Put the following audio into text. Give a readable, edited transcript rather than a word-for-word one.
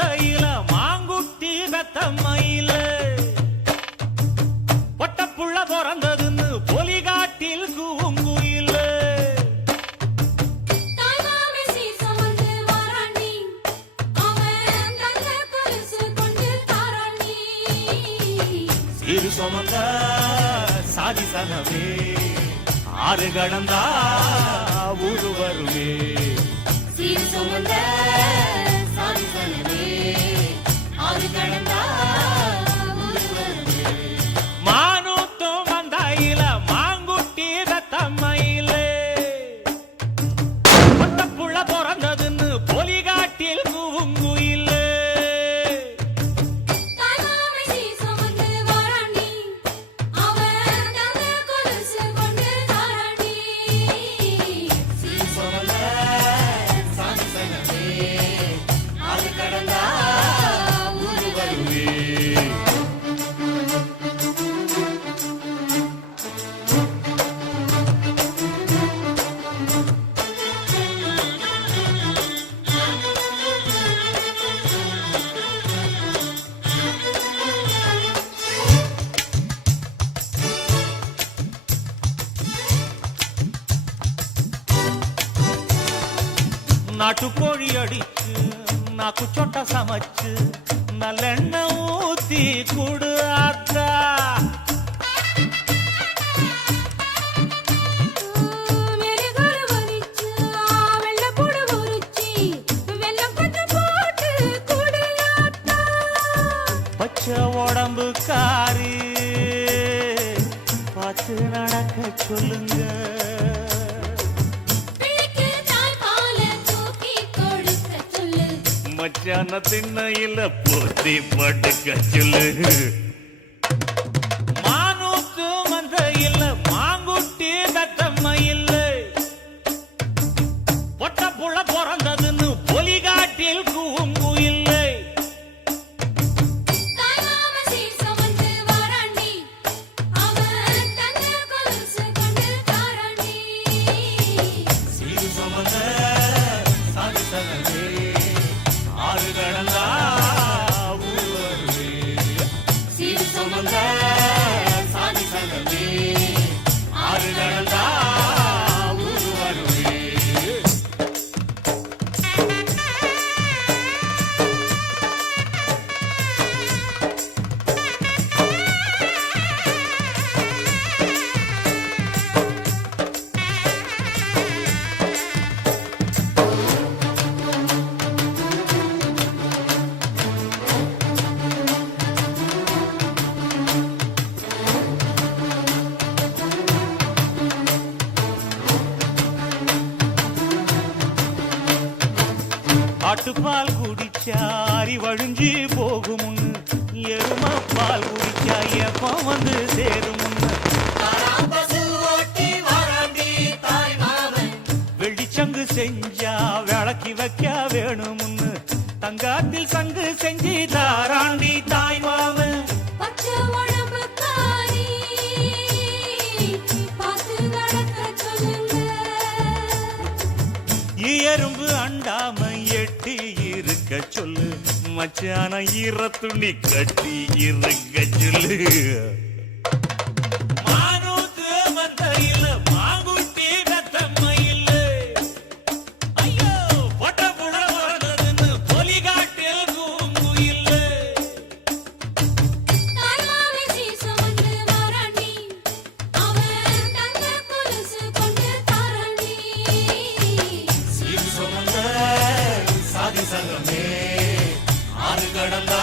மந்தையில மாங்குட்டி ரத்தம்மையில பொட்டப்புள்ள பிறந்ததுன்னு பொலிகாட்டில் கூங்குயில சீரு சுமந்த சாதி சனவே ஆறு கடந்தா ஊரு வருவே சீரு சுமந்த சாதி சனவே ஆறு கடந்தா ஊரு வருவே மானூத்தும் மந்தாயில மாங்குட்டி ரத்தம்மையில பொட்டப்புள்ள பிறந்ததுன்னு பொலிகாட்டில் கூங்குயில நாட்டுக்கோழி அடிச்சு நாக்கு சொட்ட சமைச்சு நல்லெண்ணெய் ஊத்தி குடு ஆத்தா பச்சை உடம்பு காரி பார்த்து நடக்க சொல்லுங்க மச்சான திண்ணையில போத்தி படுக்க சொல்லு மானூத்து மந்தையில மாங்குட்டி தத்தம்மையில பொட்டப்புள்ள பிறந்ததுன்னு பொலிகாட்டில் கூங்குயில்லை சீரு சுமந்த சாதி சனவே ஆறு கடந்தா ஊரு வருவே சீரு சுமந்த சாதி சனவே ஆறு கடந்தா ஊரு வருவே ஆட்டுப்பால் குடிச்சா அரி வழிஞ்சி போகுமுன்னு எருமப்பால் குடிச்சா எப்ப வந்து சேருமுன்னு வெள்ளிச்சங்கு செஞ்சா விளக்கி வைக்க வேணுமுன்னு தங்காத்தில் சங்கு செஞ்சு தாராண்டி தாய் மாமன் எறும்பு அண்டாம எட்டி இருக்க சொல்லு மச்சான ஈர துணி கட்டி இருக்க சொல்லு மானூத்து மந்தையில மாங்குட்டி ரத்தம்மையில ஐயோ பொட்டப்புள்ள பிறந்ததுன்னு பொலிகாட்டில் கூங்குயில்ல சீரு சுமந்த சாதி சனவே ஆறு கடந்தா